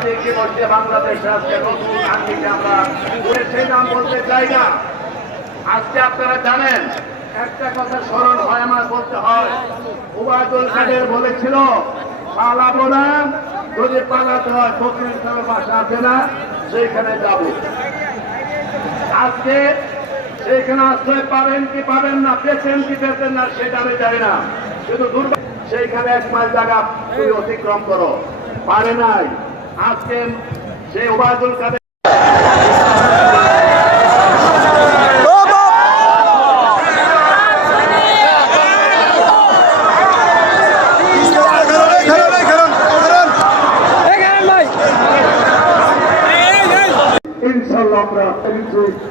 জাতিকে বসে বাংলাদেশে আজকে নতুন আঙ্গিকে আমরা সেই নাম বলতে চাই না। আজকে আপনারা জানেন একটা কথা স্মরণ হয়, আমার বলতে হয়, ওবায়দুল কাদের বলেছিল পালাবো না, যদি পালাতে হয় ফখরুল ইসলামের বাসা আছে না, সেইখানে যাব। আজকে সেইখানে আশ্রয় পাবেন কি পাবেন না, পেছেন কি পেতেন না, সেটা আমি জানি না। শুধু সেইখানে 1 মাইল জায়গা তুমি অতিক্রম করো, পারে নাই। আজকে সেই ওবায়দুল কাদের ইনশাল্লাহ আমরা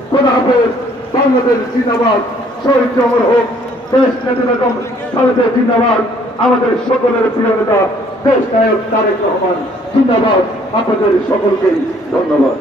খোদা হাফেজ। বাংলাদেশ জিন্দাবাদ, শহীদ অমর হোক, দেশ নেতা বেগম খালেদা জিন্দাবাদ, আমাদের সকলের প্রিয় নেতা দেশ নায়ক তারেক রহমান জিন্দাবাদ। আপনাদের সকলকেই ধন্যবাদ।